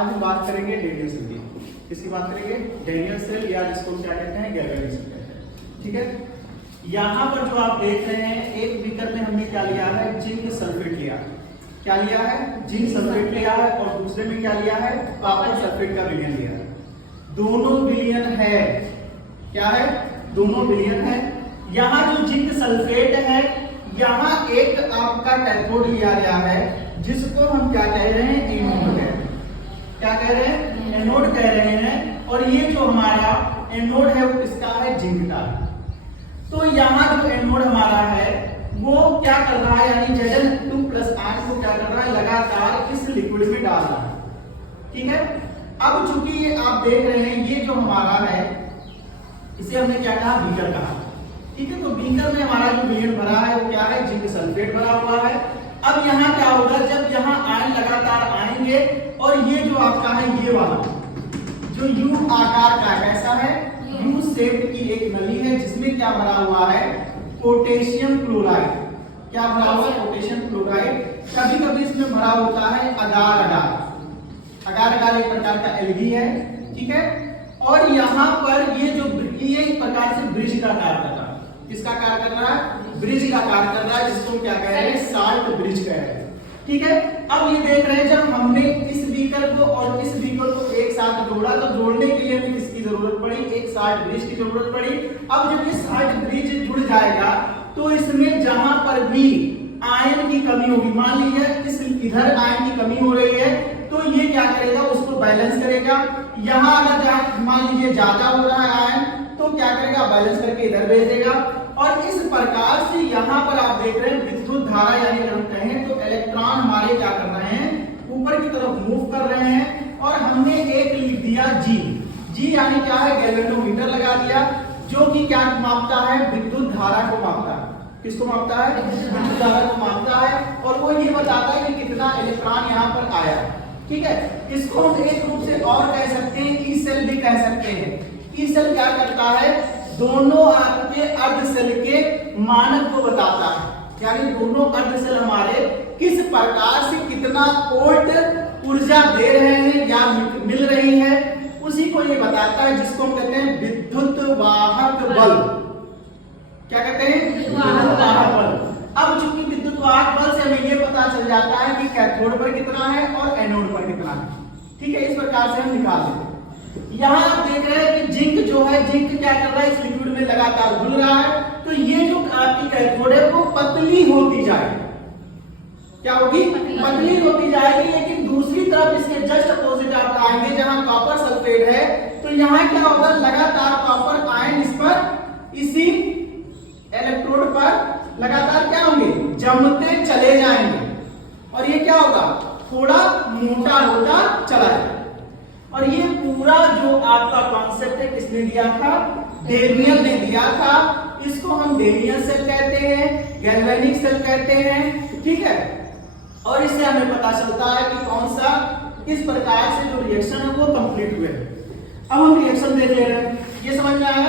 आज हम बात करेंगे डेनियल सेल की। किसकी बात करेंगे? डेनियल सेल, या जिसको क्या कहते हैं, गैल्वेनिक सेल कहते हैं। ठीक है, यहाँ पर जो आप देख रहे हैं, एक बीकर में हमने क्या लिया है, जिंक सल्फेट लिया। क्या लिया है? जिंक सल्फेट लिया है। और दूसरे में क्या लिया है? कॉपर सल्फेट का विलयन लिया है। दोनों विलयन है। क्या है? दोनों विलयन है। यहाँ जो जिंक सल्फेट है, यहाँ एक आपका कैथोड लिया गया है, जिसको हम क्या कह रहे हैं, एनोड कह रहे हैं। क्या कह रहे हैं? एनोड कह रहे हैं। और ये जो हमारा एनोड है वो किसका है? जिंक का। तो यहाँ जो एनोड हमारा है वो क्या कर रहा है, यानी Zn2+ को क्या कर रहा है, लगातार इस लिक्विड में डाल रहा है। ठीक है, अब चूंकि ये आप देख रहे हैं, ये जो हमारा है इसे हमने क्या कहा, बीकर कहा। ठीक है, तो बीकर में हमारा जो विलयन भरा है वो क्या है, जिंक सल्फेट भरा हुआ है। अब यहाँ क्या होगा, जब यहाँ आयन लगातार आएंगे और ये जो आपका है, ये वाला जो यू आकार का कैसा है, यू शेप की एक नली है, जिसमें क्या भरा हुआ है, पोटेशियम क्लोराइड। क्या भरा हुआ है? Potassium chloride. कभी कभी इसमें भरा होता है अगार अगार। अगार अगार एक प्रकार का एल्गी है। ठीक है, और यहाँ पर ये जो ये एक प्रकार से ब्रिज का कार्य कर रहा है। किसका कार्य कर रहा है? ब्रिज का कार्य कर रहा है, जिसको क्या कह रहे हैं, साल्ट ब्रिज कह रहे हैं। ठीक है, अब ये देख रहे हैं, जब हमने इस बीकर को और इस बीकर को एक साथ जोड़ा, तो जोड़ने के लिए हमें किसकी जरूरत पड़ी? एक साल्ट ब्रिज की जरूरत पड़ी। अब जब ये साल्ट ब्रिज जुड़ जाएगा तो इसमें जहां पर भी आयन की कमी होगी, मान लीजिए इस इधर आयन की कमी हो रही है, तो ये क्या करेगा, उसको बैलेंस करेगा। यहाँ अगर मान लीजिए ज्यादा हो रहा है आयन, तो क्या करेगा, बैलेंस करके इधर भेज देगा। और इस प्रकार से यहाँ पर आप देख रहे हैं विद्युत धारा, यानी अगर हम कहें तो इलेक्ट्रॉन हमारे क्या कर रहे हैं, ऊपर की तरफ मूव कर रहे हैं। और हमने एक लिख दिया जी। जी यानी क्या है, गैल्वेनोमीटर लगा दिया, जो कि क्या मापता है, विद्युत धारा को मापता है। किसको मापता है? विद्युत धारा को मापता है। और वो ये बताता है कि कितना इलेक्ट्रॉन यहाँ पर आया। ठीक है, इसको हम एक रूप से और कह सकते हैं, ई सेल भी कह सकते हैं। ई सेल क्या करता है, दोनों आपके अर्ध सेल के मानक को बताता है, यानी दोनों अर्ध सेल हमारे किस प्रकार से कितना वोल्ट ऊर्जा दे रहे हैं या मिल रही है, उसी को ये बताता है, जिसको हम कहते हैं विद्युत वाहक बल। क्या कहते हैं? विद्युत वाहक बल। अब चूंकि विद्युत वाहक बल से हमें ये पता चल जाता है कि कैथोड पर कितना है और एनोड पर कितना है। ठीक है, इस प्रकार से हम निकाल देते हैं। यहाँ आप देख रहे हैं कि जिंक जो है, जिंक क्या कर रहा है, इस लिक्विड में लगातार घुल रहा है। तो ये जो आपकी कैथोड है वो पतली होती जाएगी। क्या होगी? पतली होती जाएगी। लेकिन दूसरी तरफ इसके जस्ट अपोजिट आप आएंगे, जहां कॉपर सल्फेट है, तो यहाँ क्या होगा, लगातार कॉपर आयन इस पर, इसी इलेक्ट्रोड पर लगातार क्या होंगे, जमते चले जाएंगे। और ये क्या होगा, थोड़ा मोटा होता चला जाएगा। और ये पूरा जो आपका कॉन्सेप्ट है किसने दिया था? डेनियल ने दिया था। इसको हम डेनियल सेल कहते हैं, गैल्वेनिक सेल कहते हैं। ठीक है, और इससे हमें पता चलता है कि कौन सा किस प्रकार से जो रिएक्शन है वो कंप्लीट हुए। अब हम रिएक्शन देख ले रहे हैं, ये समझ में आया?